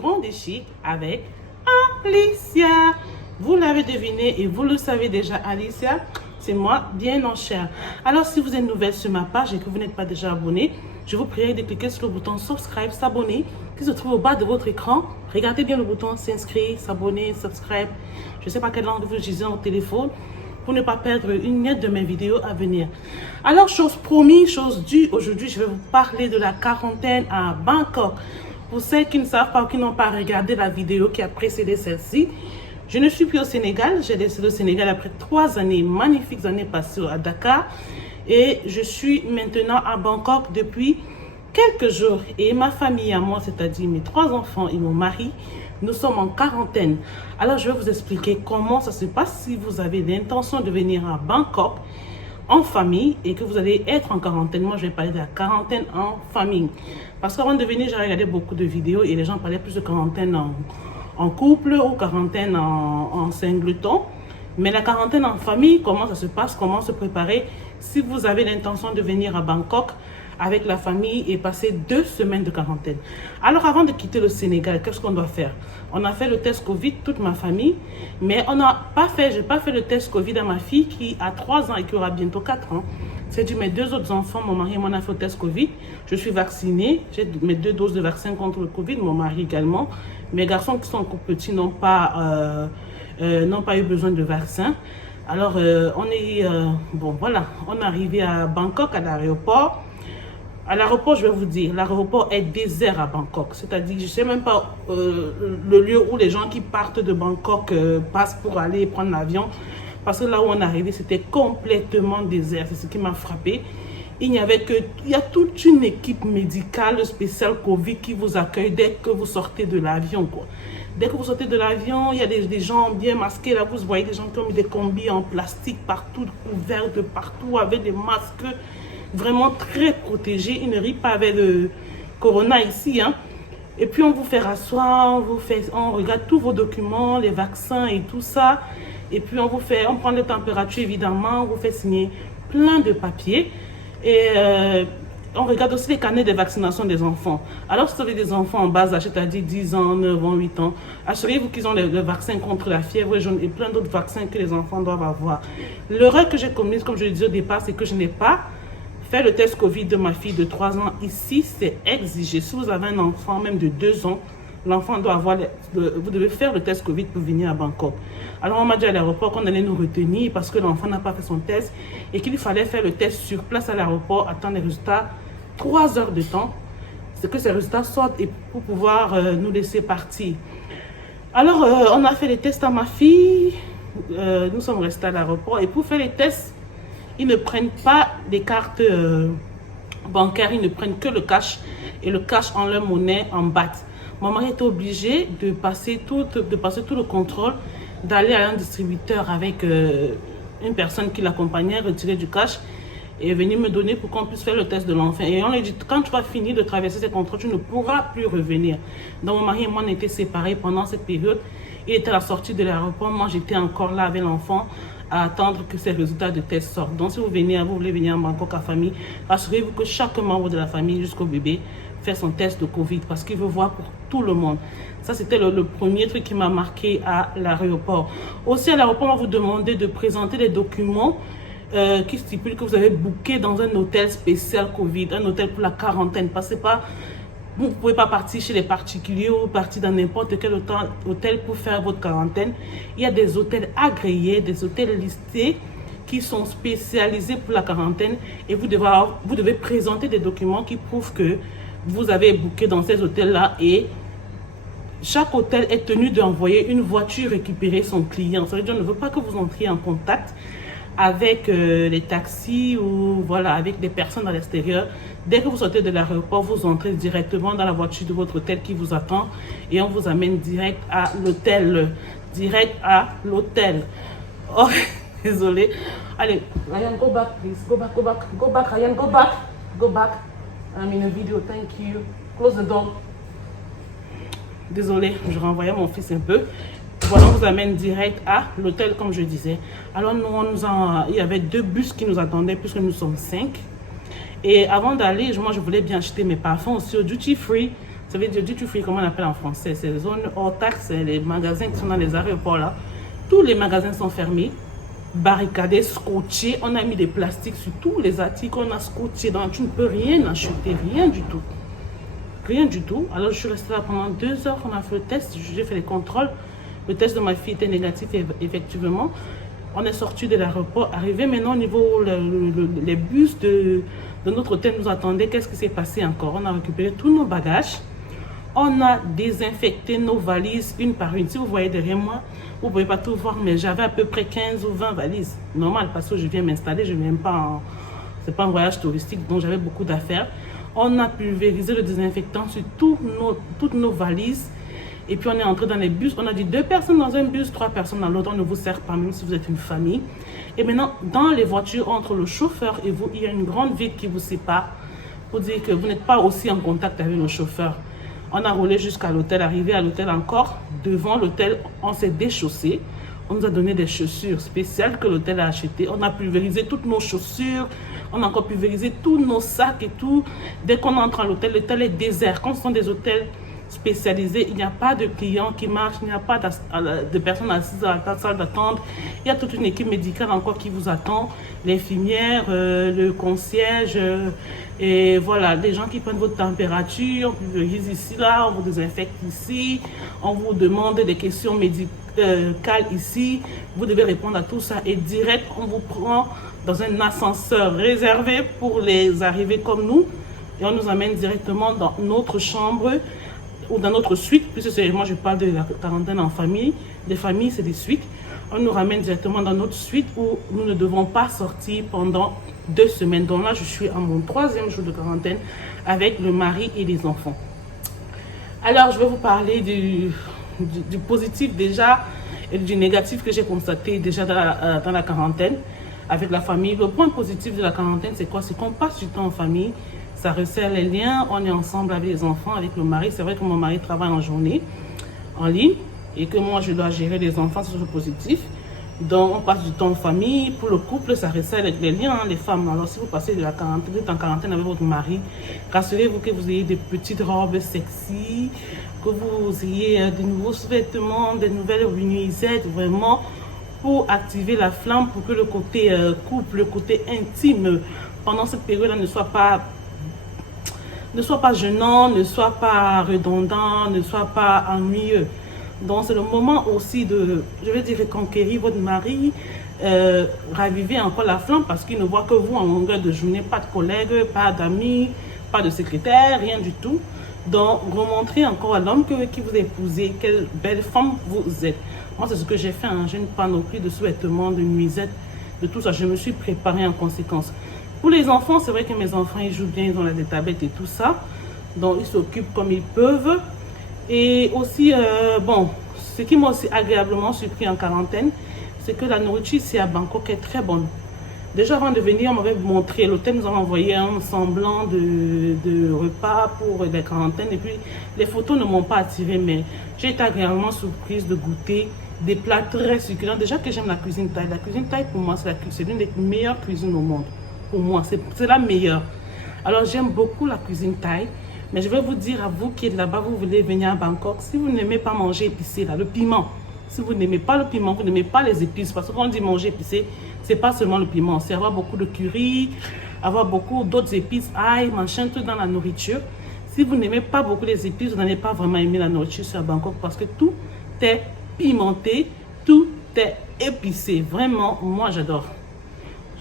Rond et Chic avec Alicia. Vous l'avez deviné et vous le savez déjà, Alicia, c'est moi, bien en chair. Alors, si vous êtes nouvelle sur ma page et que vous n'êtes pas déjà abonné, je vous prie de cliquer sur le bouton subscribe, s'abonner, qui se trouve au bas de votre écran. Regardez bien le bouton s'inscrire, s'abonner, subscribe. Je ne sais pas quelle langue vous utilisez dans votre téléphone pour ne pas perdre une miette de mes vidéos à venir. Alors, chose promise, chose due, aujourd'hui, je vais vous parler de la quarantaine à Bangkok. Pour celles qui ne savent pas ou qui n'ont pas regardé la vidéo qui a précédé celle-ci, je ne suis plus au Sénégal. J'ai laissé le Sénégal après 3 années, magnifiques années passées à Dakar. Et je suis maintenant à Bangkok depuis quelques jours. Et ma famille à moi, c'est-à-dire mes 3 enfants et mon mari, nous sommes en quarantaine. Alors, je vais vous expliquer comment ça se passe si vous avez l'intention de venir à Bangkok en famille et que vous allez être en quarantaine. Moi, je vais parler de la quarantaine en famille. Parce qu'avant de venir, j'ai regardé beaucoup de vidéos et les gens parlaient plus de quarantaine en couple ou quarantaine en singleton. Mais la quarantaine en famille, comment ça se passe, comment se préparer si vous avez l'intention de venir à Bangkok avec la famille et passer 2 semaines de quarantaine. Alors, avant de quitter le Sénégal, qu'est-ce qu'on doit faire? On a fait le test Covid, toute ma famille, mais on n'a pas fait, j'ai pas fait le test Covid à ma fille qui a 3 ans et qui aura bientôt 4 ans. C'est dit, mes 2 autres enfants, mon mari et moi, on a fait le test Covid. Je suis vaccinée, j'ai mes 2 doses de vaccin contre le Covid, mon mari également. Mes garçons qui sont encore petits n'ont pas eu besoin de vaccin. Alors, bon, voilà, on est arrivé à Bangkok, à l'aéroport. À l'aéroport, je vais vous dire, l'aéroport est désert à Bangkok. C'est-à-dire, je ne sais même pas le lieu où les gens qui partent de Bangkok passent pour aller prendre l'avion. Parce que là où on est arrivé, c'était complètement désert. C'est ce qui m'a frappé. Il y a toute une équipe médicale spéciale Covid qui vous accueille dès que vous sortez de l'avion, quoi. Dès que vous sortez de l'avion, il y a des gens bien masqués. Là, vous voyez des gens qui ont mis des combis en plastique partout, couverts de partout, avec des masques vraiment très protégés. Ils ne rient pas avec le corona ici, hein. Et puis, on vous fait rasseoir, on regarde tous vos documents, les vaccins et tout ça. Et puis, on prend les températures, évidemment, on vous fait signer plein de papiers. Et on regarde aussi les carnets de vaccination des enfants. Alors, si vous avez des enfants en bas âge, c'est-à-dire 10 ans, 9 ans, 8 ans, assurez-vous qu'ils ont le vaccin contre la fièvre jaune et plein d'autres vaccins que les enfants doivent avoir. L'erreur que j'ai commise, comme je le disais au départ, c'est que je n'ai pas fait le test Covid de ma fille de 3 ans. Ici, c'est exigé. Si vous avez un enfant, même de 2 ans, l'enfant doit avoir, vous devez faire le test Covid pour venir à Bangkok. Alors, on m'a dit à l'aéroport qu'on allait nous retenir parce que l'enfant n'a pas fait son test et qu'il fallait faire le test sur place à l'aéroport, attendre les résultats 3 heures de temps. C'est que ces résultats sortent et pour pouvoir nous laisser partir. Alors, on a fait les tests à ma fille. Nous sommes restés à l'aéroport et pour faire les tests, ils ne prennent pas les cartes bancaires, ils ne prennent que le cash et le cash en leur monnaie en baht. Mon mari était obligé de passer tout le contrôle, d'aller à un distributeur avec une personne qui l'accompagnait, retirer du cash et venir me donner pour qu'on puisse faire le test de l'enfant. Et on lui dit, quand tu vas finir de traverser ces contrôles, tu ne pourras plus revenir. Donc mon mari et moi, on était séparés pendant cette période. Il était à la sortie de l'aéroport, moi j'étais encore là avec l'enfant à attendre que ces résultats de test sortent. Donc si vous voulez venir en Bangkok à famille, assurez-vous que chaque membre de la famille jusqu'au bébé fait son test de Covid parce qu'il veut voir pour tout le monde. Ça, c'était le premier truc qui m'a marqué à l'aéroport. Aussi, à l'aéroport, on va vous demander de présenter les documents qui stipulent que vous avez booké dans un hôtel spécial Covid, un hôtel pour la quarantaine. Parce que vous ne pouvez pas partir chez les particuliers ou partir dans n'importe quel hôtel pour faire votre quarantaine. Il y a des hôtels agréés, des hôtels listés qui sont spécialisés pour la quarantaine et vous devez présenter des documents qui prouvent que vous avez booké dans ces hôtels-là et chaque hôtel est tenu d'envoyer une voiture récupérer son client. Ça veut dire qu'on ne veut pas que vous entriez en contact avec les taxis ou voilà, avec des personnes à l'extérieur. Dès que vous sortez de l'aéroport, vous entrez directement dans la voiture de votre hôtel qui vous attend et on vous amène direct à l'hôtel. Direct à l'hôtel. Oh, désolé. Allez, Ryan, go back, please. Go back, go back. Go back, Ryan, go back. Go back. I'm in a video, thank you. Close the door. Désolé, je renvoyais mon fils un peu. Voilà, on vous amène direct à l'hôtel, comme je disais. Alors, il y avait 2 bus qui nous attendaient, puisque nous sommes 5. Et avant d'aller, moi, je voulais bien acheter mes parfums aussi au duty free. Ça veut dire duty free, comment on appelle en français? C'est les zones hors taxe, c'est les magasins qui sont dans les aéroports là. Tous les magasins sont fermés, barricadés, scotchés. On a mis des plastiques sur tous les articles, on a scotché. Donc tu ne peux rien acheter, rien du tout. Rien du tout. Alors je suis restée là pendant 2 heures, on a fait le test, j'ai fait les contrôles. Le test de ma fille était négatif effectivement. On est sorti de l'aéroport, arrivé maintenant au niveau, les bus de notre hôtel nous attendaient. Qu'est-ce qui s'est passé encore? On a récupéré tous nos bagages. On a désinfecté nos valises une par une. Si vous voyez derrière moi, vous ne pouvez pas tout voir, mais j'avais à peu près 15 ou 20 valises. Normal, parce que je viens m'installer, je ne viens pas en... C'est pas un voyage touristique, donc j'avais beaucoup d'affaires. On a pulvérisé le désinfectant sur toutes nos valises. Et puis on est entré dans les bus. On a dit 2 personnes dans un bus, 3 personnes dans l'autre. On ne vous sert pas, même si vous êtes une famille. Et maintenant, dans les voitures, entre le chauffeur et vous, il y a une grande vitre qui vous sépare pour dire que vous n'êtes pas aussi en contact avec le chauffeur. On a roulé jusqu'à l'hôtel, arrivé à l'hôtel encore. Devant l'hôtel, on s'est déchaussé. On nous a donné des chaussures spéciales que l'hôtel a achetées. On a pulvérisé toutes nos chaussures. On a encore pulvérisé tous nos sacs et tout. Dès qu'on entre à l'hôtel est désert. Quand ce sont des hôtels spécialisés, il n'y a pas de clients qui marchent, il n'y a pas de personnes assises à la salle d'attente. Il y a toute une équipe médicale encore qui vous attend. L'infirmière, le concierge, et voilà, les gens qui prennent votre température, on pulvérise ici, là, on vous désinfecte ici, on vous demande des questions médicales ici, vous devez répondre à tout ça et direct, on vous prend dans un ascenseur réservé pour les arrivés comme nous et on nous amène directement dans notre chambre ou dans notre suite, puisque moi je parle de la quarantaine en famille, les familles c'est des suites. On nous ramène directement dans notre suite où nous ne devons pas sortir pendant 2 semaines. Donc là, je suis à mon 3e jour de quarantaine avec le mari et les enfants. Alors, je vais vous parler du positif déjà et du négatif que j'ai constaté déjà dans la quarantaine avec la famille. Le point positif de la quarantaine, c'est quoi? C'est qu'on passe du temps en famille, ça resserre les liens, on est ensemble avec les enfants, avec le mari. C'est vrai que mon mari travaille en journée, en ligne, et que moi je dois gérer les enfants, c'est positif. Donc on passe du temps en famille. Pour le couple, ça resserre les liens, hein, les femmes. Alors si vous passez de la quarantaine, vous êtes en quarantaine avec votre mari, rassurez-vous que vous ayez des petites robes sexy, que vous ayez de nouveaux vêtements, des nouvelles nuisettes, vraiment pour activer la flamme, pour que le côté couple, le côté intime pendant cette période-là ne soit pas gênant, ne soit pas redondant, ne soit pas ennuyeux. Donc c'est le moment aussi de, je vais dire, reconquérir votre mari, raviver encore la flamme parce qu'il ne voit que vous en longueur de journée, pas de collègues, pas d'amis, pas de secrétaire, rien du tout. Donc remontrer encore à l'homme qui vous a épousé, quelle belle femme vous êtes. Moi c'est ce que j'ai fait, hein. Je n'ai pas non plus de sous-vêtements, de nuisettes, de tout ça. Je me suis préparée en conséquence. Pour les enfants, c'est vrai que mes enfants ils jouent bien, ils ont des tablettes et tout ça. Donc ils s'occupent comme ils peuvent. Et aussi, bon, ce qui m'a aussi agréablement surpris en quarantaine, c'est que la nourriture ici à Bangkok est très bonne. Déjà avant de venir, on m'avait montré, l'hôtel nous a envoyé un semblant de repas pour les quarantaines. Et puis, les photos ne m'ont pas attiré, mais j'ai été agréablement surprise de goûter des plats très succulents. Déjà que j'aime la cuisine thaï. La cuisine thaï, pour moi, c'est l'une des meilleures cuisines au monde. Pour moi, c'est la meilleure. Alors, j'aime beaucoup la cuisine thaï. Mais je vais vous dire à vous qui êtes là-bas, vous voulez venir à Bangkok, si vous n'aimez pas manger épicé, là, le piment, si vous n'aimez pas le piment, vous n'aimez pas les épices, parce que quand on dit manger épicé, c'est pas seulement le piment, c'est avoir beaucoup de curry, avoir beaucoup d'autres épices, ail, machin, tout dans la nourriture. Si vous n'aimez pas beaucoup les épices, vous n'allez pas vraiment aimer la nourriture sur Bangkok, parce que tout est pimenté, tout est épicé. Vraiment, moi j'adore.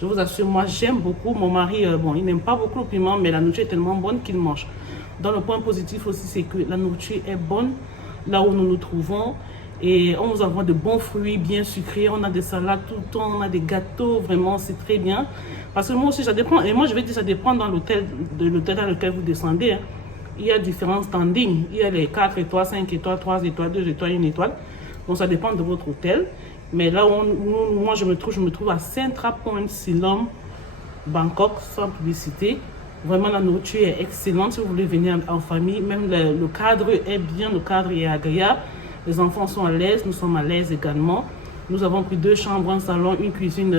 Je vous assure, moi j'aime beaucoup. Mon mari, bon, il n'aime pas beaucoup le piment, mais la nourriture est tellement bonne qu'il mange. Dans le point positif aussi, c'est que la nourriture est bonne là où nous nous trouvons. Et on nous envoie de bons fruits bien sucrés. On a des salades tout le temps, on a des gâteaux. Vraiment, c'est très bien. Parce que moi aussi, ça dépend. Et moi, je vais dire, ça dépend dans l'hôtel dans lequel vous descendez. Hein. Il y a différents standings. Il y a les 4 étoiles, 5 étoiles, 3 étoiles, 2 étoiles, 1 étoile. Donc, ça dépend de votre hôtel. Mais là où moi, je me trouve à Central Point Siloam, Bangkok, sans publicité. Vraiment, la nourriture est excellente si vous voulez venir en famille. Même le cadre est bien, le cadre est agréable. Les enfants sont à l'aise, nous sommes à l'aise également. Nous avons pris 2 chambres, un salon, une cuisine,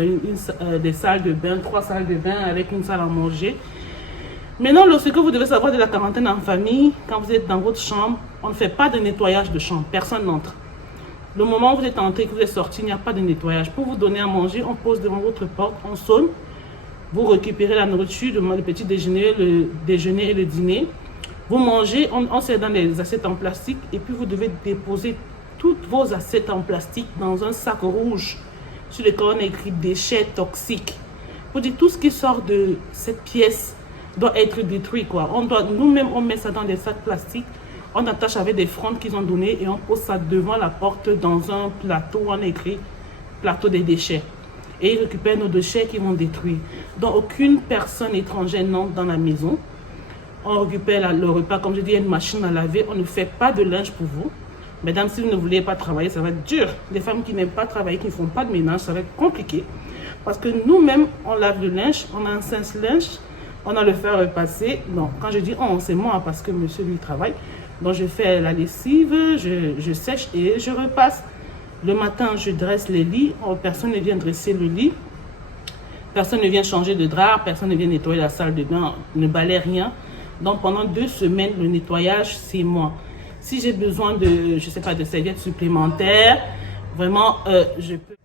des salles de bain, 3 salles de bain avec une salle à manger. Maintenant, ce que vous devez savoir de la quarantaine en famille, quand vous êtes dans votre chambre, on ne fait pas de nettoyage de chambre. Personne n'entre. Le moment où vous êtes entré, que vous êtes sorti, il n'y a pas de nettoyage. Pour vous donner à manger, on pose devant votre porte, on sonne. Vous récupérez la nourriture, le petit déjeuner, le déjeuner et le dîner. Vous mangez, on sert dans les assiettes en plastique et puis vous devez déposer toutes vos assiettes en plastique dans un sac rouge sur lequel on a écrit déchets toxiques. Pour dire tout ce qui sort de cette pièce doit être détruit, quoi. Nous-mêmes, on met ça dans des sacs plastiques, on attache avec des frondes qu'ils ont données et on pose ça devant la porte dans un plateau, on a écrit plateau des déchets. Et ils récupèrent nos déchets qu'ils vont détruire. Donc aucune personne étrangère n'entre dans la maison. On récupère le repas, comme je dis, il y a une machine à laver, on ne fait pas de linge pour vous. Mesdames, si vous ne voulez pas travailler, ça va être dur. Les femmes qui n'aiment pas travailler, qui ne font pas de ménage, ça va être compliqué. Parce que nous-mêmes, on lave le linge, on a un sens-linge, on a le fer repasser. Non, quand je dis on, c'est moi, parce que monsieur lui travaille. Donc je fais la lessive, je sèche et je repasse. Le matin, je dresse les lits. Personne ne vient dresser le lit. Personne ne vient changer de drap. Personne ne vient nettoyer la salle de bain. Ne balaye rien. Donc pendant 2 semaines, le nettoyage, c'est moi. Si j'ai besoin de, je sais pas, de serviettes supplémentaires, vraiment, je peux.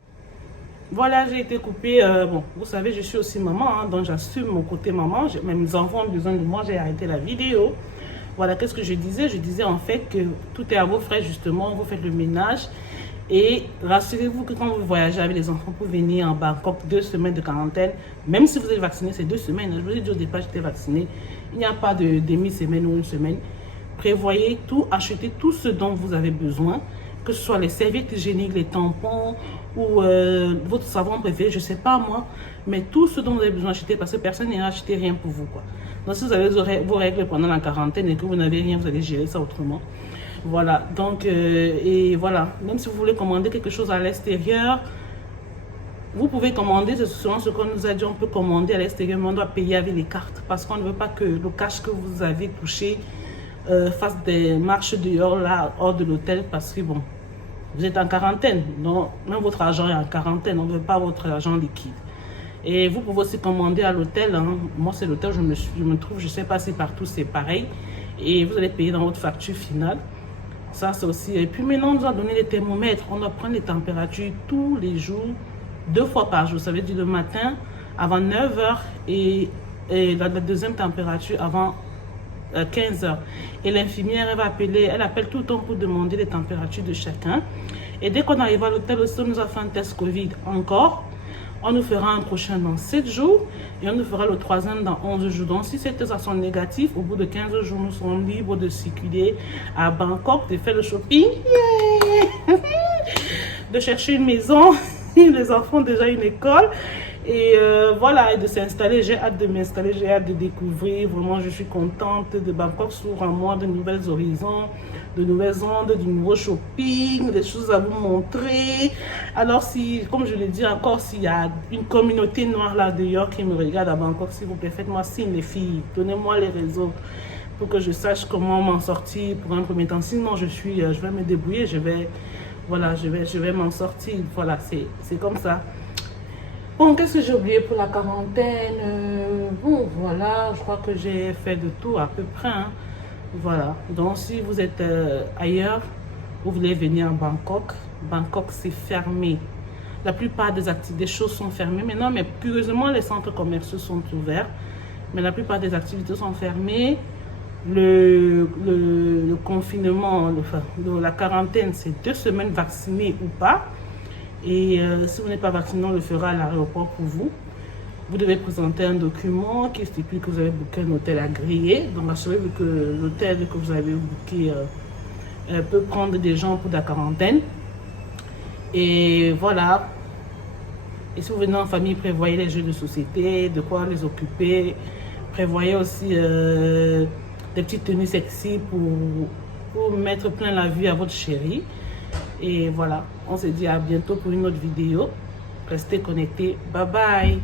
Voilà, j'ai été coupée. Bon, vous savez, je suis aussi maman, hein, donc j'assume mon côté maman. Mes enfants ont besoin de moi, j'ai arrêté la vidéo. Voilà, qu'est-ce que je disais? Je disais en fait que tout est à vos frais, justement. Vous faites le ménage. Et rassurez-vous que quand vous voyagez avec les enfants pour venir en Bangkok, 2 semaines de quarantaine, même si vous êtes vacciné, c'est 2 semaines. Je vous ai dit au départ, j'étais vacciné. Il n'y a pas de demi-semaine ou une semaine. Prévoyez tout, achetez tout ce dont vous avez besoin, que ce soit les serviettes hygiéniques, les tampons ou votre savon préféré, je ne sais pas moi, mais tout ce dont vous avez besoin d'acheter parce que personne n'ira acheter rien pour vous, quoi. Donc si vous avez vos règles pendant la quarantaine et que vous n'avez rien, vous allez gérer ça autrement. Voilà, donc, et voilà, même si vous voulez commander quelque chose à l'extérieur, vous pouvez commander, c'est souvent ce qu'on nous a dit, on peut commander à l'extérieur, mais on doit payer avec les cartes parce qu'on ne veut pas que le cash que vous avez touché fasse des marches dehors, là, hors de l'hôtel, parce que bon, vous êtes en quarantaine, donc même votre argent est en quarantaine, on ne veut pas votre argent liquide. Et vous pouvez aussi commander à l'hôtel, hein. Moi c'est l'hôtel, je me trouve, je ne sais pas si partout c'est pareil, et vous allez payer dans votre facture finale. Ça, c'est aussi. Et puis maintenant, on doit donner les thermomètres. On doit prendre les températures tous les jours, 2 fois par jour. Ça veut dire le matin avant 9 h et la deuxième température avant 15 h. Et l'infirmière, elle va appeler, elle appelle tout le temps pour demander les températures de chacun. Et dès qu'on arrive à l'hôtel aussi, on nous a fait un test Covid encore. On nous fera un prochain dans 7 jours et on nous fera le 3e dans 11 jours. Donc, si ces tests sont négatifs, au bout de 15 jours, nous serons libres de circuler à Bangkok, de faire le shopping, yeah! De chercher une maison. Les enfants ont déjà une école. Et voilà, et de s'installer. J'ai hâte de m'installer, j'ai hâte de découvrir. Vraiment, je suis contente de Bangkok s'ouvre à moi de nouvelles horizons, de nouvelles ondes, du nouveau shopping, des choses à vous montrer. Alors, si, comme je l'ai dit encore, s'il y a une communauté noire là dehors qui me regarde à Bangkok, s'il vous plaît, faites-moi signe, les filles. Donnez-moi les réseaux pour que je sache comment m'en sortir pour un premier temps. Sinon, je vais me débrouiller, je vais m'en sortir. Voilà, c'est comme ça. Bon, qu'est-ce que j'ai oublié pour la quarantaine? Bon, voilà, je crois que j'ai fait de tout à peu près, hein. Voilà, donc si vous êtes ailleurs, vous voulez venir à Bangkok, Bangkok c'est fermé. La plupart des choses sont fermées maintenant, mais curieusement les centres commerciaux sont ouverts. Mais la plupart des activités sont fermées. Le confinement, la quarantaine, c'est 2 semaines vacciné ou pas. Et si vous n'êtes pas vacciné, on le fera à l'aéroport pour vous. Vous devez présenter un document qui stipule que vous avez booké un hôtel agréé. Donc assurez-vous que l'hôtel que vous avez booké peut prendre des gens pour la quarantaine. Et voilà. Et si vous venez en famille, prévoyez les jeux de société, de quoi les occuper. Prévoyez aussi des petites tenues sexy pour mettre plein la vue à votre chérie. Et voilà, on se dit à bientôt pour une autre vidéo. Restez connectés. Bye bye.